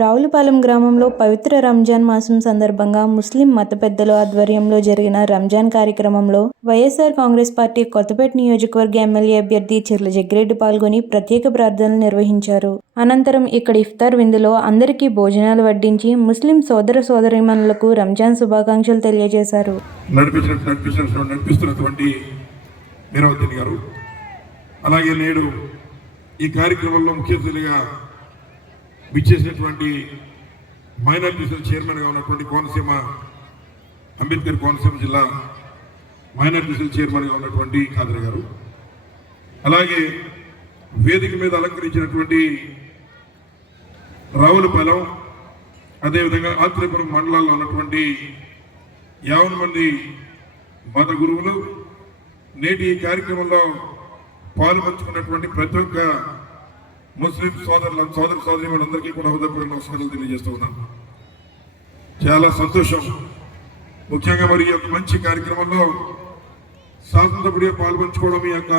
రావులపాలెం గ్రామంలో పవిత్ర రంజాన్ మాసం సందర్భంగా ముస్లిం మత పెద్దల ఆధ్వర్యంలో జరిగిన రంజాన్ కార్యక్రమంలో వైఎస్ఆర్ కాంగ్రెస్ పార్టీ కొత్తపేట నియోజకవర్గ ఎమ్మెల్యే అభ్యర్థి చిర్ల జగ్గిరెడ్డి పాల్గొని ప్రత్యేక ప్రార్థనలు నిర్వహించారు. అనంతరం ఇక్కడ ఇఫ్తార్ విందులో అందరికీ భోజనాలు వడ్డించి ముస్లిం సోదర సోదరిమణులకు రంజాన్ శుభాకాంక్షలు తెలియజేశారు. అలాగే నేడు ఈ కార్యక్రమంలో ముఖ్య విచ్చేసినటువంటి మైనార్టీ సెల్ చైర్మన్గా ఉన్నటువంటి కోనసీమ అంబేద్కర్ కోనసీమ జిల్లా మైనార్టీ సెల్ చైర్మన్గా ఉన్నటువంటి ఖాదర్ గారు. అలాగే వేదిక మీద అలంకరించినటువంటి రావులపాలెం అదేవిధంగా ఆత్రేపురం మండలాల్లో ఉన్నటువంటి యావన్ మంది మత గురువులు నేటి ఈ కార్యక్రమంలో పాల్పంచుకున్నటువంటి ప్రతి ఒక్క ముస్లిం సోదరుల సోదరు సోదరి కూడా హృదయపూర్వక నమస్కారాలు తెలియజేస్తూ ఉన్నాను. చాలా సంతోషం. ముఖ్యంగా మరి ఈ యొక్క మంచి కార్యక్రమంలో శాసనసభ్యుడిగా పాల్పంచుకోవడం మీ యొక్క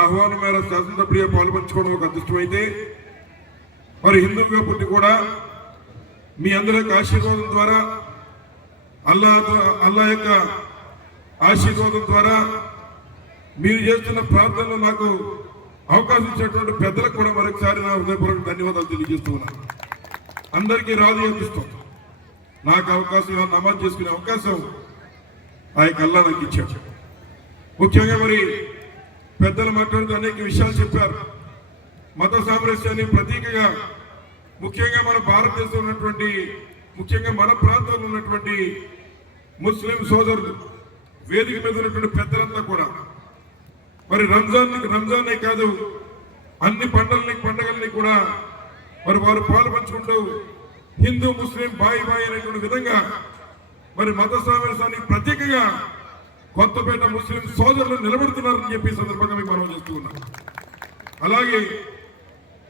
ఆహ్వానం మేర శాసనసభ్యుడిగా పాల్పంచుకోవడం ఒక అదృష్టమైతే మరి హిందువుగా పుట్టి కూడా మీ అందరి యొక్క ఆశీర్వాదం ద్వారా అల్లా అల్లా యొక్క ఆశీర్వాదం ద్వారా మీరు చేస్తున్న ప్రార్థనలు నాకు అవకాశం ఇచ్చినటువంటి పెద్దలకు కూడా మరొకసారి నా హృదయపూర్వక ధన్యవాదాలు తెలియజేస్తున్నాను అందరికీ రాదు యోగిస్తాం నాకు అవకాశం ఇలా నమాజ్ చేసుకునే అవకాశం ఆ యొక్క అల్లా నాకు ఇచ్చాడు. ముఖ్యంగా మరి పెద్దలు మాట్లాడుతూ అనేక విషయాలు చెప్పారు. మత సామరస్యాన్ని ప్రతీకగా ముఖ్యంగా మన భారతదేశంలో ఉన్నటువంటి ముఖ్యంగా మన ప్రాంతంలో ఉన్నటువంటి ముస్లిం సోదరులు వేదిక మీద ఉన్నటువంటి పెద్దలంతా కూడా మరి రంజాన్ రంజానే కాదు. అన్ని పండుగల్ని పండగల్ని కూడా మరి వారు పాలు పంచుకుంటూ హిందూ ముస్లిం బాయి బాయి అనేటువంటి విధంగా మరి మత సామరస్యానికి ప్రత్యేకంగా కొత్తపేట ముస్లిం సోదరులు నిలబడుతున్నారని చెప్పి సందర్భంగా మీకు మనం చేస్తూ ఉన్నాం అలాగే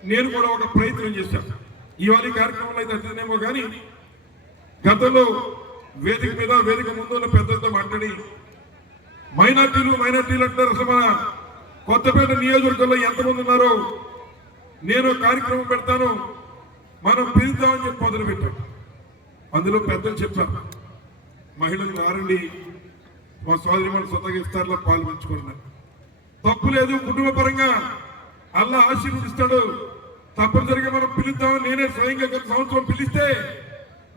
నేను కూడా ఒక ప్రయత్నం చేశాను ఇవాళ కార్యక్రమంలో అయితే అతిథినేమో కానీ గతంలో వేదిక మీద వేదిక ముందు ఉన్న పెద్దలతో మాట్లాడి మైనార్టీలు మైనార్టీలు అంటారు అసలు మన కొత్తపేట నియోజకవర్గంలో ఎంతమంది ఉన్నారో. నేను కార్యక్రమం పెడతాను. మనం పిలుద్దామని చెప్పి మొదలు పెట్టాం. అందులో పెద్దలు చెప్పారు. మహిళలు మారండి మా సోదరి మన సొంతగా ఇస్తారులో పాల్పంచుకున్నారు తప్పు లేదు కుటుంబ పరంగా అల్లా ఆశీర్వదిస్తాడు. తప్పనిసరిగా మనం పిలుద్దామని నేనే స్వయంగా గత సంవత్సరం పిలిస్తే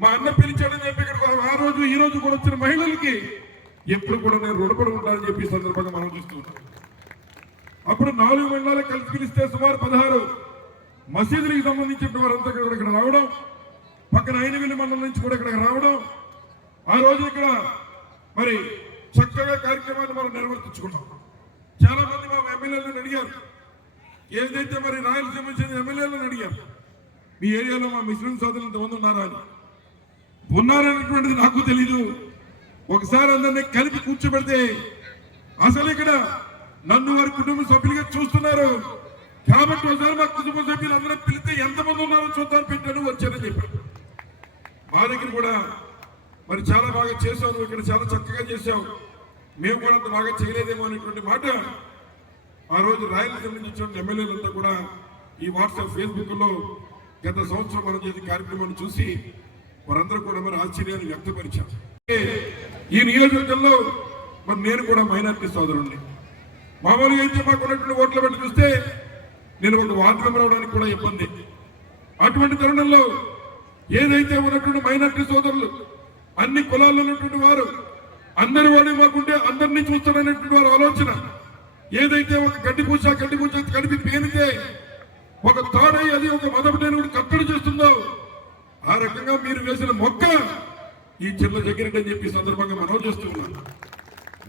మా అన్న పిలిచాడని చెప్పి ఇక్కడ ఆ రోజు ఈ రోజు కూడా వచ్చిన మహిళలకి ఎప్పుడు కూడా నేను రుణపడి ఉంటానని చెప్పి సందర్భంగా మనం చూస్తున్నాం అప్పుడు నాలుగు మండలాలు కలిసి పిలిస్తే సుమారు పదహారు మసీదులకు సంబంధించిన వారంతా కూడా ఇక్కడ రావడం పక్కన ఐనవిల్లి మండలం నుంచి కూడా ఇక్కడికి రావడం ఆ రోజు ఇక్కడ మరి చక్కగా కార్యక్రమాన్ని మనం నిర్వర్తించుకున్నాం. చాలా మంది మా ఎమ్మెల్యేలను అడిగారు. ఏదైతే మరి రాయలసీమ చెందిన ఎమ్మెల్యేలను అడిగారు. మీ ఏరియాలో మా ముస్లిం సోదరులు ఎంతమంది ఉన్నారా అని. ఉన్నారనేటువంటిది నాకు తెలీదు. ఒకసారి అందరినీ కలిపి కూర్చోబెడితే అసలు ఇక్కడ నన్ను వారి కుటుంబ సభ్యులుగా చూస్తున్నారు. కాబట్టి ఒకసారి మా కుటుంబ సభ్యులు అందరూ పిలిస్తే ఎంతమంది ఉన్నారో చూద్దాం పెట్టాను వచ్చానని చెప్పారు. మా దగ్గర కూడా మరి చాలా బాగా చేశావు ఇక్కడ చాలా చక్కగా చేశాం మేము కూడా అంత బాగా చేయలేదేమో అనేటువంటి మాట ఆ రోజు రాయలసీమ నుంచి వచ్చిన ఎమ్మెల్యేలంతా కూడా ఈ వాట్సాప్ ఫేస్బుక్లో గత సంవత్సరం మనం చేసిన కార్యక్రమాన్ని చూసి వారందరూ కూడా మరి ఆశ్చర్యాన్ని వ్యక్తపరిచారు. ఈ నియోజకవర్గంలో మరి నేను కూడా మైనార్టీ సోదరుణ్ణి. మామూలుగా అయితే మాకు ఉన్నటువంటి ఓట్ల బట్టి చూస్తే నేను ఒక వార్డు మెంబర్ అవడానికి కూడా ఇబ్బంది. అటువంటి తరుణంలో ఏదైతే ఉన్నటువంటి మైనార్టీ సోదరులు అన్ని కులాల్లో ఉన్నటువంటి వారు అందరి వాడు మాకుంటే అందరినీ చూస్తాడనేటువంటి వారు ఆలోచన ఏదైతే ఒక గడ్డి పూస గడ్డి పూస కలిపి పేనితే ఒక తాడై అది ఒక మదపటైన కట్టడి చేస్తుందో ఆ రకంగా మీరు వేసిన మొక్క ఈ చిన్న దగ్గర అని చెప్పి సందర్భంగా మనం చేస్తూ ఉన్నాం.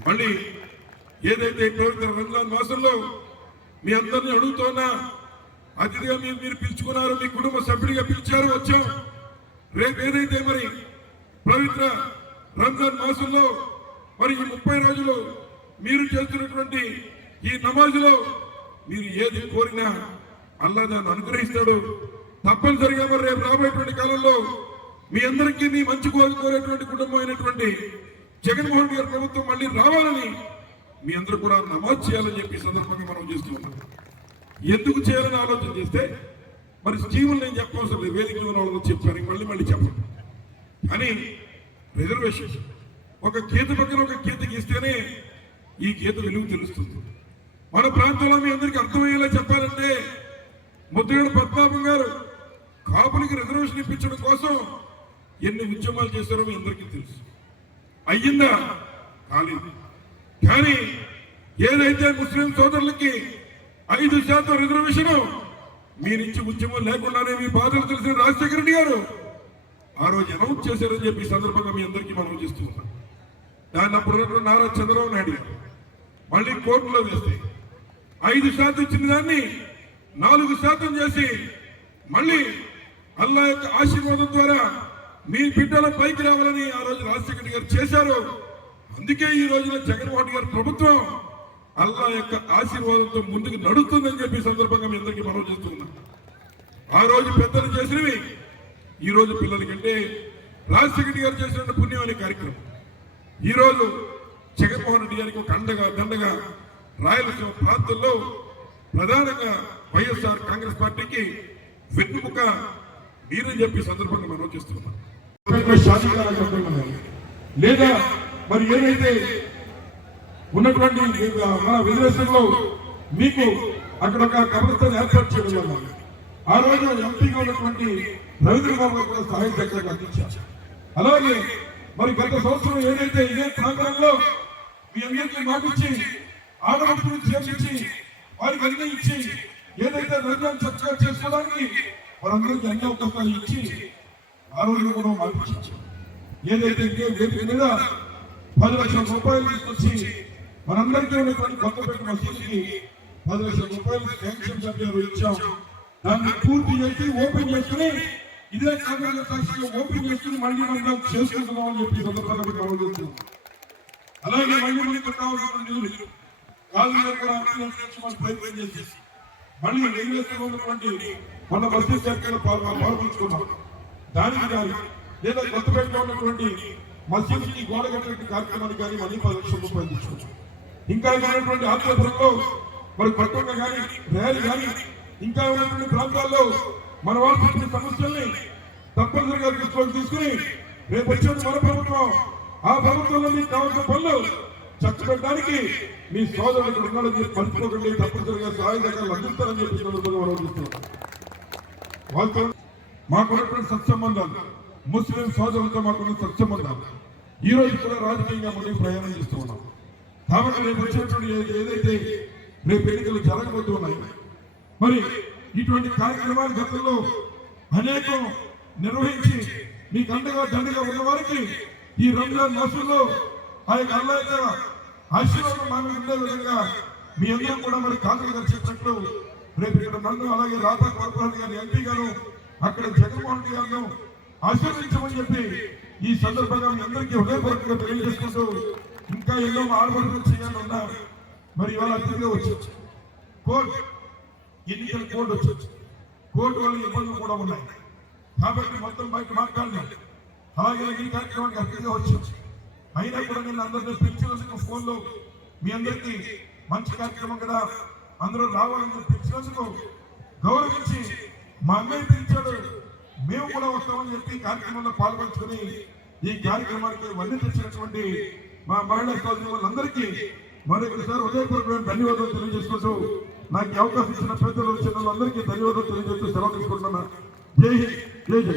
మళ్ళీ ఏదైతే పవిత్ర రంజాన్ మాసంలో మీ అందరిని అడుగుతున్నా అతిథిగా మీరు మీరు పిలుచుకున్నారు మీ కుటుంబ సభ్యుడిగా పిలిచారు వచ్చాం. రేపు ఏదైతే మరి పవిత్ర రంజాన్ మాసంలో మరి ఈ ముప్పై రోజులు మీరు చేస్తున్నటువంటి ఈ నమాజులో మీరు ఏది కోరినా అల్లా దాన్ని అనుగ్రహిస్తాడు. తప్పనిసరిగా మరి రేపు రాబోయేటువంటి కాలంలో మీ అందరికీ మీ మంచి కోరి కుటుంబం అయినటువంటి జగన్మోహన్ గారి ప్రభుత్వం మళ్ళీ రావాలని మీ అందరూ కూడా నమోదు చేయాలని చెప్పి సందర్భంగా మనం చేస్తూ ఉన్నాం. ఎందుకు చేయాలని ఆలోచన చేస్తే మరి స్కీములు నేను చెప్పవసరం లేదు. వేదిక మీద ఉన్న వాళ్ళతో చెప్పాను మళ్ళీ మళ్ళీ చెప్పండి. కానీ రిజర్వేషన్. ఒక గీత పక్కన ఒక గీత గీస్తేనే ఈ గీత విలువ తెలుస్తుంది. మన ప్రాంతంలో మీ అందరికీ అర్థమయ్యేలా చెప్పాలంటే ముద్రగడ పద్మాభం గారు కాపులకి రిజర్వేషన్ ఇప్పించడం కోసం ఎన్ని ఉద్యమాలు చేశారో మీ అందరికీ తెలుసు. అయ్యిందా? కాలేదు. కానీ ఏదైతే ముస్లిం సోదరులకి ఐదు శాతం రిజర్వేషన్ మీ నుంచి ఉద్యమం లేకుండానే మీ బాధలు తెలిసిన రాజశేఖర రెడ్డి గారు ఆ రోజు అనౌన్స్ చేశారని చెప్పి సందర్భంగా మీ అందరికీ మనం చేస్తూ ఉన్నాం. దాన్ని అప్పుడు నారా చంద్రబాబు నాయుడు గారు మళ్ళీ కోర్టులో వేస్తే ఐదు శాతం ఇచ్చిన దాన్ని నాలుగు శాతం చేసి మళ్ళీ అల్లా యొక్క ఆశీర్వాదం ద్వారా మీ బిడ్డల పైకి రావాలని ఆ రోజు రాజశేఖర గారు చేశారు. అందుకే ఈ రోజున జగన్మోహన్ గారి ప్రభుత్వం అల్లా యొక్క ఆశీర్వాదంతో ముందుకు నడుస్తుందని చెప్పి సందర్భంగా మీ అందరికీ మనం చేస్తున్నాం ఆ రోజు పెద్దలు చేసినవి ఈ రోజు పిల్లలకంటే రాజశేఖర గారు చేసిన పుణ్యం అనే కార్యక్రమం. ఈ రోజు జగన్మోహన్ రెడ్డి గారికి ఒక అండగా దండగా రాయలసీమ ప్రాంతంలో ప్రధానంగా వైఎస్ఆర్ కాంగ్రెస్ పార్టీకి వెన్నుముక మీరని చెప్పి సందర్భంగా మనం చేస్తున్నాం లేదా మరి ఏదైతే ఉన్నటువంటి మన విదేశంలో మీకు అక్కడ ఒక కబ్రస్థాన్ ఏర్పాటు చేయడం వల్ల ఆ రోజు ఎంపీగా ఉన్నటువంటి రవీంద్ర బాబు కూడా సహాయ సహకారాలు అందించారు. అలాగే మరి గత సంవత్సరం ఏదైతే ఇదే ప్రాంతంలో మీ అందరికీ మాటిచ్చి ఆడపడుతులు చేర్చి వారికి అన్ని ఇచ్చి ఏదైతే రంజాన్ చర్చగా చేసుకోవడానికి వారందరికీ అన్ని అవకాశాలు ఇచ్చి ఆ రోజు కూడా మాటిచ్చారు ఏదైతే ఇదే మీద పది లక్షల రూపాయలు తీసుకొచ్చి మనందరికీ ఉన్నటువంటి కొత్త పెట్టిన మసీదుకి పది లక్షల రూపాయలు శాంక్షన్ సభ్యులు ఇచ్చాం. దాన్ని పూర్తి చేసి ఓపెన్ చేసుకుని ఇదే కాంగ్రెస్ సాక్షిగా ఓపెన్ చేసుకుని మళ్ళీ మనం చేసుకుంటున్నాం అని చెప్పి సందర్భంగా మీకు అలాగే మళ్ళీ మళ్ళీ కావాల్సిన నిధులు కాలు కూడా ప్రయత్నం చేసి మళ్ళీ రైల్వేస్లో ఉన్నటువంటి మన బస్సు శాఖలో పాల్పంచుకున్నాం. దానికి కానీ లేదా కొత్తపేటలో ఉన్నటువంటి మసీదుకి గోడ కట్టినటువంటి కార్యక్రమానికి కానీ మళ్ళీ పది లక్షల రూపాయలు తీసుకున్నాం ఇంకా ఉన్నటువంటి ఆంధ్రప్రదేశ్లో మరి పట్టణ కానీ ర్యాలీ కానీ ఇంకా ఉన్నటువంటి ప్రాంతాల్లో మన వాళ్ళు పెట్టిన సమస్యల్ని తప్పనిసరిగా తీసుకొని తీసుకుని రేపు వచ్చేది మన ప్రభుత్వం. ఆ ప్రభుత్వంలో మీకు కావాల్సిన పనులు చచ్చబెట్టడానికి మీ సోదరుడు ఇక్కడ ఉన్నాడని చెప్పి మర్చిపోకండి తప్పనిసరిగా సహాయ సహకారాలు అందిస్తారని చెప్పి సందర్భంగా మనం చూస్తున్నాం వాళ్ళతో మాకున్నటువంటి సత్సంబంధాలు. ముస్లిం సోదరులతో మాకున్న సత్సంబంధాలు. ఈ రోజు కూడా రాజకీయంగా మళ్ళీ ప్రయాణం చేస్తూ ఉన్నాం. కాబట్టి రేపు వచ్చేటువంటి ఏదైతే రేపు ఎన్నికలు జరగబోతున్నాయి మరి ఇటువంటి కార్యక్రమాలు గతంలో అనేకం నిర్వహించి మీకు అండగా దండగా ఉన్న వారికి ఈ రంజాన్ మాసంలో ఆ యొక్క అల్లా యొక్క ఆశీర్వాదం మనం ఉండే విధంగా మీ అందరం కూడా మరి కాంగ్రెస్ గారు చెప్పినట్లు రేపు ఇక్కడ నన్ను అలాగే రాధా గోపాల్ గారు ఎంపీ గారు అక్కడ జగన్మోహన్ రెడ్డి గారు ఆశీర్వదించమని చెప్పి ఈ సందర్భంగా మీ అందరికీ హృదయపూర్వకంగా తెలియజేసుకుంటూ ఇంకా ఎన్నో ఆడపడులు చేయాలన్నా మరి ఇవాళ అతిథిగా వచ్చి కోర్టు ఎన్నికల కోర్టు వచ్చి కోర్టు వల్ల ఇబ్బందులు కూడా ఉన్నాయి. కాబట్టి మొత్తం బయట మాట్లాడలేదు. అలాగే ఈ కార్యక్రమానికి అతిథిగా వచ్చి అయినా కూడా నేను అందరినీ పిలిచినందుకు ఫోన్లో మీ అందరికీ మంచి కార్యక్రమం కదా. అందరూ రావాలని పిలిచినందుకు గౌరవించి మా అమ్మాయి పిలిచాడు మేము కూడా వస్తామని చెప్పి కార్యక్రమంలో పాల్గొంచుకుని ఈ కార్యక్రమానికి వన్నీ తెచ్చినటువంటి మా మహిళా సోదరి వాళ్ళందరికీ మరొకసారి హృదయపూర్వకమైన ధన్యవాదాలు తెలియజేసుకుంటూ నాకు అవకాశం ఇచ్చిన పెద్దలు వచ్చిన వాళ్ళందరికీ ధన్యవాదాలు తెలియజేస్తూ సెలవు తీసుకుంటున్నాను. జై హింద్ జై జై.